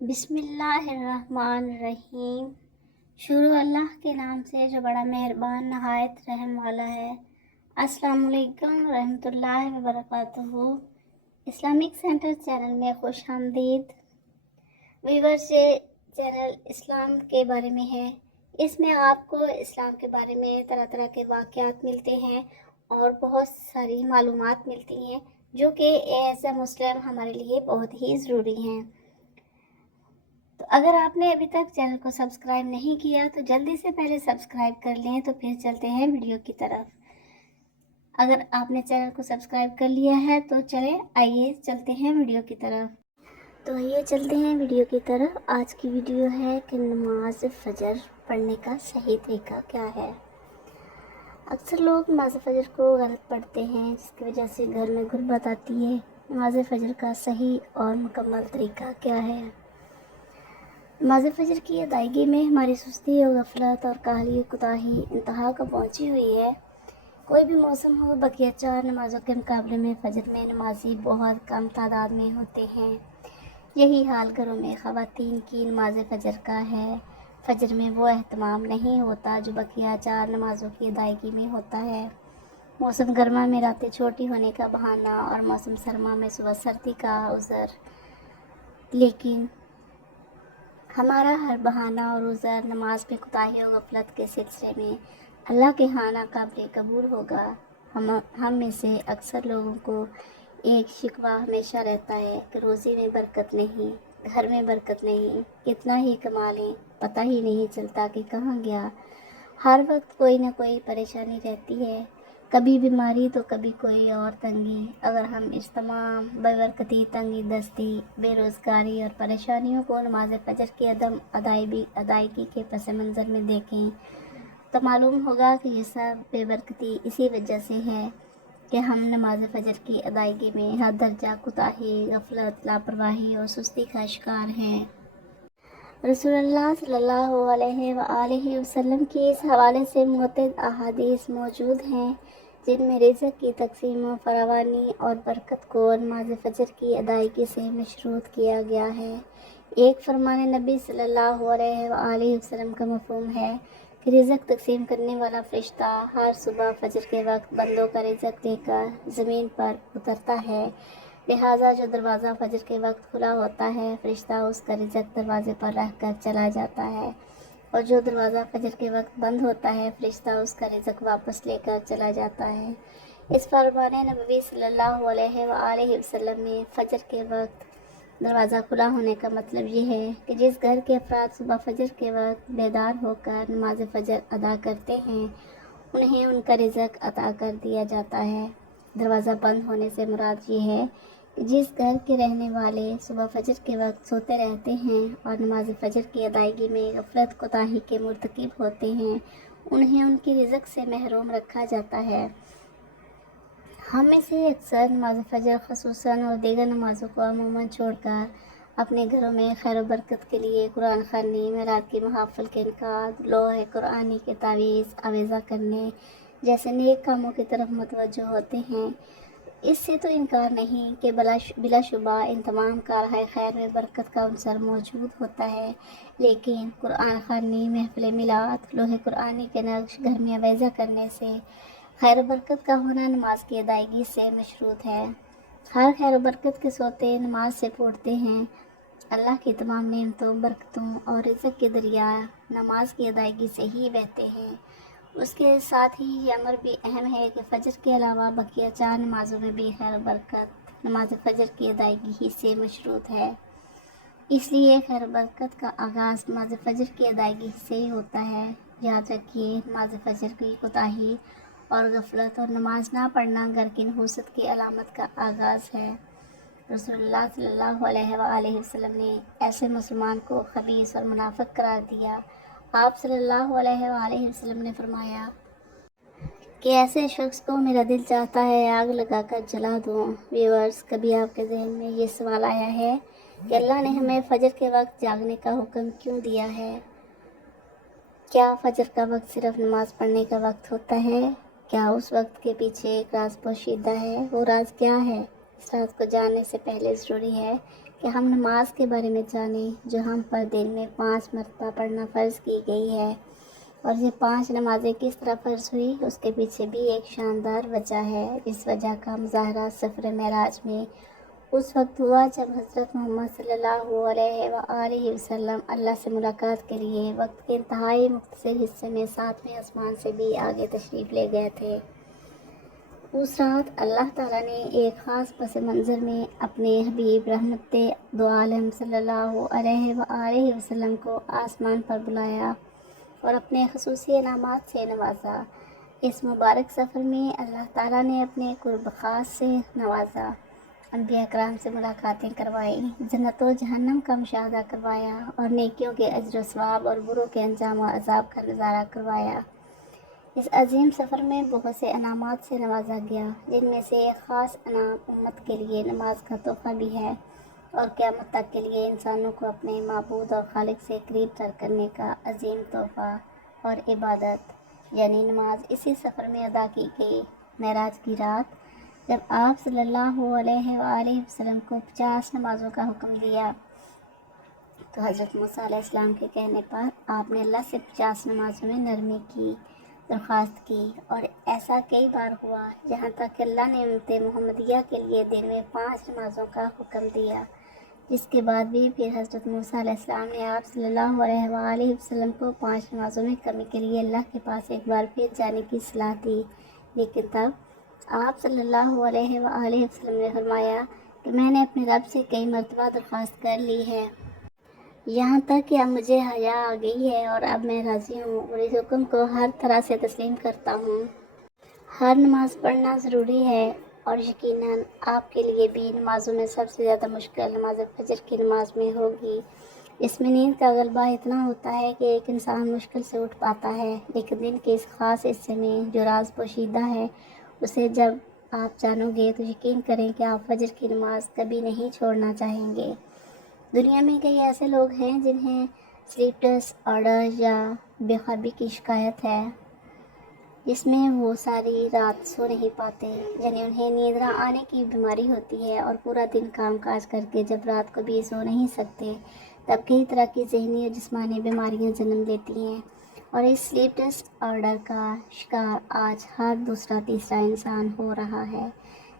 بسم اللہ الرحمن الرحیم۔ شروع اللہ کے نام سے جو بڑا مہربان نہایت رحم والا ہے۔ السلام علیکم ورحمۃ اللہ وبرکاتہ۔ اسلامک سینٹر چینل میں خوش آمدید۔ ویورز، یہ چینل اسلام کے بارے میں ہے۔ اس میں آپ کو اسلام کے بارے میں طرح طرح کے واقعات ملتے ہیں اور بہت ساری معلومات ملتی ہیں جو کہ ایز اے مسلم ہمارے لیے بہت ہی ضروری ہیں۔ تو اگر آپ نے ابھی تک چینل کو سبسکرائب نہیں کیا تو جلدی سے پہلے سبسکرائب کر لیں، تو پھر چلتے ہیں ویڈیو کی طرف۔ اگر آپ نے چینل کو سبسکرائب کر لیا ہے تو چلیں آئیے چلتے ہیں ویڈیو کی طرف۔ تو آئیے چلتے ہیں ویڈیو کی طرف۔ آج کی ویڈیو ہے کہ نماز فجر پڑھنے کا صحیح طریقہ کیا ہے۔ اکثر لوگ نماز فجر کو غلط پڑھتے ہیں، جس کی وجہ سے گھر میں غربت آتی ہے۔ نماز فجر کا صحیح اور مکمل طریقہ کیا ہے؟ نماز فجر کی ادائیگی میں ہماری سستی اور غفلت اور کاہلی کوتاہی انتہا کو پہنچی ہوئی ہے۔ کوئی بھی موسم ہو، بقیہ 4 نمازوں کے مقابلے میں فجر میں نمازی بہت کم تعداد میں ہوتے ہیں۔ یہی حال گھروں میں خواتین کی نماز فجر کا ہے۔ فجر میں وہ اہتمام نہیں ہوتا جو بقیہ 4 نمازوں کی ادائیگی میں ہوتا ہے۔ موسم گرما میں راتیں چھوٹی ہونے کا بہانہ اور موسم سرما میں صبح سردی کا عذر، لیکن ہمارا ہر بہانہ اور عذر نماز میں کوتاہی اور غفلت کے سلسلے میں اللہ کے ہاں ناقابل قبول ہوگا۔ ہم میں سے اکثر لوگوں کو ایک شکوہ ہمیشہ رہتا ہے کہ روزی میں برکت نہیں، گھر میں برکت نہیں، کتنا ہی کما لیں پتہ ہی نہیں چلتا کہ کہاں گیا۔ ہر وقت کوئی نہ کوئی پریشانی رہتی ہے، کبھی بیماری تو کبھی کوئی اور تنگی۔ اگر ہم اس تمام بے برکتی، تنگی دستی، بے روزگاری اور پریشانیوں کو نماز فجر کی عدم ادائیگی کے پس منظر میں دیکھیں تو معلوم ہوگا کہ یہ سب بے برکتی اسی وجہ سے ہے کہ ہم نماز فجر کی ادائیگی میں حد درجہ کوتاہی، غفلت، لاپرواہی اور سستی کا شکار ہیں۔ رسول اللہ صلی اللہ علیہ وآلہ وسلم کی اس حوالے سے متعدد احادیث موجود ہیں جن میں رزق کی تقسیم و فراوانی اور برکت کو نماز فجر کی ادائیگی سے مشروط کیا گیا ہے۔ ایک فرمان نبی صلی اللہ علیہ وآلہ وسلم کا مفہوم ہے کہ رزق تقسیم کرنے والا فرشتہ ہر صبح فجر کے وقت بندوں کا رزق لے کر زمین پر اترتا ہے، لہٰذا جو دروازہ فجر کے وقت کھلا ہوتا ہے فرشتہ اس کا رزق دروازے پر رکھ کر چلا جاتا ہے، اور جو دروازہ فجر کے وقت بند ہوتا ہے فرشتہ اس کا رزق واپس لے کر چلا جاتا ہے۔ اس فرمان نبوی صلی اللہ علیہ وآلہ وسلم میں فجر کے وقت دروازہ کھلا ہونے کا مطلب یہ ہے کہ جس گھر کے افراد صبح فجر کے وقت بیدار ہو کر نماز فجر ادا کرتے ہیں انہیں ان کا رزق عطا کر دیا جاتا ہے۔ دروازہ بند ہونے سے مراد یہ ہے کہ جس گھر کے رہنے والے صبح فجر کے وقت سوتے رہتے ہیں اور نماز فجر کی ادائیگی میں غفلت کوتاہی کے مرتکب ہوتے ہیں انہیں ان کی رزق سے محروم رکھا جاتا ہے۔ ہم میں سے اکثر نماز فجر خصوصاً اور دیگر نمازوں کو عموماً چھوڑ کر اپنے گھروں میں خیر و برکت کے لیے قرآن خوانی، میلاد کے محافل کے انعقاد، لوح قرآنی کے تعویذ آویزاں کرنے جیسے نیک کاموں کی طرف متوجہ ہوتے ہیں۔ اس سے تو انکار نہیں کہ بلا شبہ ان تمام کارہائے خیر میں برکت کا عنصر موجود ہوتا ہے، لیکن قرآن خوانی، محفل میلاد، لوح قرآنی کے نقش گھر میں آویزاں کرنے سے خیر و برکت کا ہونا نماز کی ادائیگی سے مشروط ہے۔ ہر خیر و برکت کے سوتے نماز سے پھوٹتے ہیں۔ اللہ کی تمام نعمتوں، برکتوں اور رزق کے دریا نماز کی ادائیگی سے ہی بہتے ہیں۔ اس کے ساتھ ہی یہ امر بھی اہم ہے کہ فجر کے علاوہ بقیہ 4 نمازوں میں بھی خیر و برکت نماز فجر کی ادائیگی ہی سے مشروط ہے۔ اس لیے خیر و برکت کا آغاز نماز فجر کی ادائیگی سے ہی ہوتا ہے۔ یاد رکھیے، نماز فجر کی کوتاہی اور غفلت اور نماز نہ پڑھنا گھر کی نحوست کی علامت کا آغاز ہے۔ رسول اللہ صلی اللہ علیہ وآلہ وسلم نے ایسے مسلمان کو خبیث اور منافق قرار دیا۔ آپ صلی اللہ علیہ وآلہ وسلم نے فرمایا کہ ایسے شخص کو میرا دل چاہتا ہے آگ لگا کر جلا دوں۔ ویورز، کبھی آپ کے ذہن میں یہ سوال آیا ہے کہ اللہ نے ہمیں فجر کے وقت جاگنے کا حکم کیوں دیا ہے؟ کیا فجر کا وقت صرف نماز پڑھنے کا وقت ہوتا ہے؟ کیا اس وقت کے پیچھے ایک راز پوشیدہ ہے؟ وہ راز کیا ہے؟ اس راز کو جاننے سے پہلے ضروری ہے کہ ہم نماز کے بارے میں جانیں جو ہم پر دن میں 5 مرتبہ پڑھنا فرض کی گئی ہے، اور یہ 5 نمازیں کس طرح فرض ہوئی اس کے پیچھے بھی ایک شاندار وجہ ہے۔ اس وجہ کا مظاہرہ سفر معراج میں اس وقت ہوا جب حضرت محمد صلی اللہ علیہ وآلہ وسلم اللہ سے ملاقات کے لیے وقت کے انتہائی مختصر حصے میں 7ویں آسمان سے بھی آگے تشریف لے گئے تھے۔ اس رات اللہ تعالیٰ نے ایک خاص پس منظر میں اپنے حبیب رحمت دو عالم صلی اللہ علیہ وآلہ وسلم کو آسمان پر بلایا اور اپنے خصوصی انعامات سے نوازا۔ اس مبارک سفر میں اللہ تعالیٰ نے اپنے قرب خاص سے نوازا، انبیاء کرام سے ملاقاتیں کروائیں، جنت و جہنم کا مشاہدہ کروایا اور نیکیوں کے اجر و ثواب اور بروں کے انجام و عذاب کا نظارہ کروایا۔ اس عظیم سفر میں بہت سے انعامات سے نوازا گیا، جن میں سے ایک خاص انعام امت کے لیے نماز کا تحفہ بھی ہے، اور قیامت تک کے لیے انسانوں کو اپنے معبود اور خالق سے قریب تر کرنے کا عظیم تحفہ اور عبادت یعنی نماز اسی سفر میں ادا کی گئی۔ معراج کی رات جب آپ صلی اللہ علیہ وآلہ وسلم کو 50 نمازوں کا حکم دیا تو حضرت موسیٰ علیہ السلام کے کہنے پر آپ نے اللہ سے 50 نمازوں میں نرمی کی درخواست کی، اور ایسا کئی بار ہوا جہاں تک کہ اللہ نے امت محمدیہ کے لیے دن میں 5 نمازوں کا حکم دیا، جس کے بعد بھی پھر حضرت موسیٰ علیہ السلام نے آپ صلی اللہ علیہ وآلہ وسلم کو 5 نمازوں میں کمی کے لیے اللہ کے پاس ایک بار پھر جانے کی صلاح دی، لیکن تب آپ صلی اللہ علیہ وآلہ وسلم نے فرمایا کہ میں نے اپنے رب سے کئی مرتبہ درخواست کر لی ہے، یہاں تک کہ اب مجھے حیا آ گئی ہے اور اب میں راضی ہوں اور اس حکم کو ہر طرح سے تسلیم کرتا ہوں۔ ہر نماز پڑھنا ضروری ہے، اور یقیناً آپ کے لیے بھی نمازوں میں سب سے زیادہ مشکل نماز فجر کی نماز میں ہوگی۔ اس میں نیند کا غلبہ اتنا ہوتا ہے کہ ایک انسان مشکل سے اٹھ پاتا ہے، لیکن دن کے اس خاص حصے میں جو راز پوشیدہ ہے اسے جب آپ جانو گے تو یقین کریں کہ آپ فجر کی نماز کبھی نہیں چھوڑنا چاہیں گے۔ دنیا میں کئی ایسے لوگ ہیں جنہیں سلیپ ڈس آرڈر یا بے خوابی کی شکایت ہے، جس میں وہ ساری رات سو نہیں پاتے، یعنی انہیں نیند نہ آنے کی بیماری ہوتی ہے اور پورا دن کام کاج کر کے جب رات کو بھی سو نہیں سکتے تب کئی طرح کی ذہنی اور جسمانی بیماریاں جنم لیتی ہیں، اور اس سلیپ ڈس آرڈر کا شکار آج ہر دوسرا تیسرا انسان ہو رہا ہے،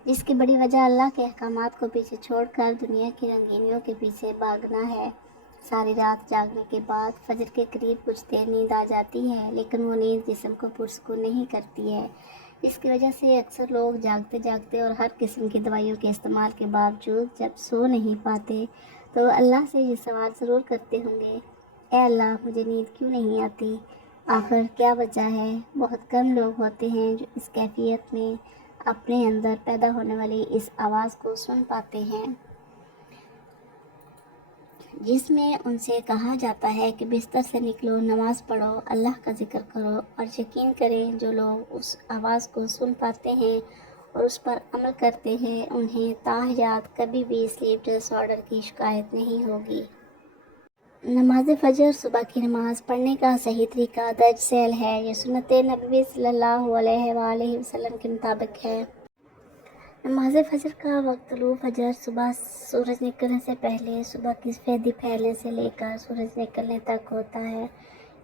جس کی بڑی وجہ اللہ کے احکامات کو پیچھے چھوڑ کر دنیا کی رنگینیوں کے پیچھے بھاگنا ہے۔ ساری رات جاگنے کے بعد فجر کے قریب کچھ دیر نیند آ جاتی ہے، لیکن وہ نیند جسم کو پرسکون نہیں کرتی ہے، اس کی وجہ سے اکثر لوگ جاگتے جاگتے اور ہر قسم کی دوائیوں کے استعمال کے باوجود جب سو نہیں پاتے تو اللہ سے یہ سوال ضرور کرتے ہوں گے، اے اللہ مجھے نیند کیوں نہیں آتی؟ آخر کیا وجہ ہے؟ بہت کم لوگ ہوتے ہیں جو اس کیفیت میں اپنے اندر پیدا ہونے والی اس آواز کو سن پاتے ہیں، جس میں ان سے کہا جاتا ہے کہ بستر سے نکلو، نماز پڑھو، اللہ کا ذکر کرو، اور یقین کریں جو لوگ اس آواز کو سن پاتے ہیں اور اس پر عمل کرتے ہیں انہیں تا حیات کبھی بھی سلیپ ڈس آرڈر کی شکایت نہیں ہوگی۔ نماز فجر صبح کی نماز پڑھنے کا صحیح طریقہ درج ذیل ہے۔ یہ سنت نبوی صلی اللہ علیہ وآلہ وسلم کے مطابق ہے۔ نماز فجر کا وقت طلوع فجر صبح سورج نکلنے سے پہلے صبح کی سفیدی پھیلنے سے لے کر سورج نکلنے تک ہوتا ہے۔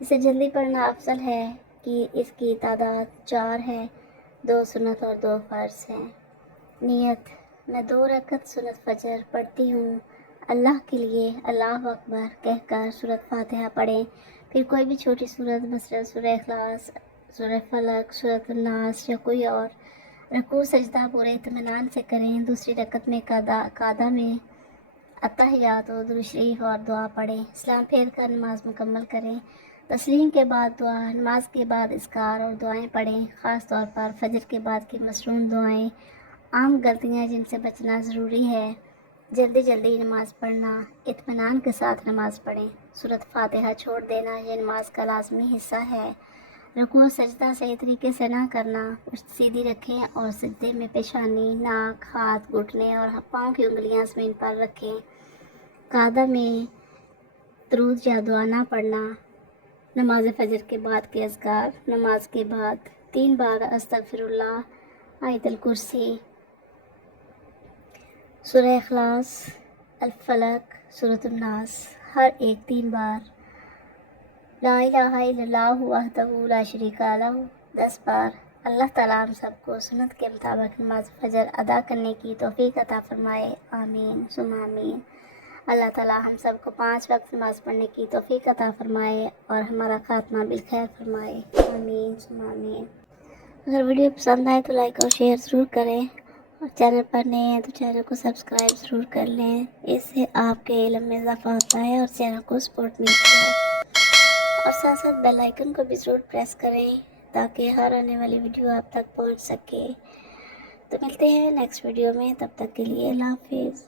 اسے جلدی پڑھنا افضل ہے کہ اس کی تعداد 4 ہے، 2 سنت اور 2 فرض ہیں۔ نیت: میں 2 رکعت سنت فجر پڑھتی ہوں، اللہ کے لیے اللہ اکبر کہہ کر سورۃ فاتحہ پڑھیں، پھر کوئی بھی چھوٹی سورت مثلا سورہ اخلاص، سورہ فلق، سورۃ الناس یا کوئی اور۔ رکوع سجدہ پورے اطمینان سے کریں۔ دوسری رکعت میں قعدہ میں اتحیات و درود شریف اور دعا پڑھیں، سلام پھیر کر نماز مکمل کریں۔ تسلیم کے بعد دعا، نماز کے بعد اذکار اور دعائیں پڑھیں، خاص طور پر فجر کے بعد کی مصنون دعائیں۔ عام غلطیاں جن سے بچنا ضروری ہے: جلدی نماز پڑھنا، اطمینان کے ساتھ نماز پڑھیں، سورۃ فاتحہ چھوڑ دینا یہ نماز کا لازمی حصہ ہے، رکوع سجدہ صحیح طریقے سے نہ کرنا، پشت سیدھی رکھیں اور سجدے میں پیشانی، ناک، ہاتھ، گھٹنے اور پاؤں کی انگلیاں زمین پر رکھیں۔ قعدہ میں درود یا دعا نہ پڑھنا۔ نماز فجر کے بعد کے اذکار: نماز کے بعد 3 بار استغفر اللہ، آیت الکرسی، سورہ اخلاص، الفلق، سورۃ الناس ہر ایک 3 بار، لا الہ الا اللہ وحدہ لا شریک لہ 10 بار۔ اللہ تعالیٰ ہم سب کو سنت کے مطابق نماز فجر ادا کرنے کی توفیق عطا فرمائے، آمین ثم آمین۔ اللہ تعالیٰ ہم سب کو 5 وقت نماز پڑھنے کی توفیق عطا فرمائے اور ہمارا خاتمہ بالخیر فرمائے، آمین ثم آمین۔ اگر ویڈیو پسند آئے تو لائک اور شیئر ضرور کریں، اور چینل پر نئے ہیں تو چینل کو سبسکرائب ضرور کر لیں، اس سے آپ کے علم میں اضافہ ہوتا ہے اور چینل کو سپورٹ ملتا ہے۔ اور ساتھ ساتھ بیل آئیکن کو بھی ضرور پریس کریں تاکہ ہر آنے والی ویڈیو آپ تک پہنچ سکے۔ تو ملتے ہیں نیکسٹ ویڈیو میں، تب تک کے لیے اللہ حافظ۔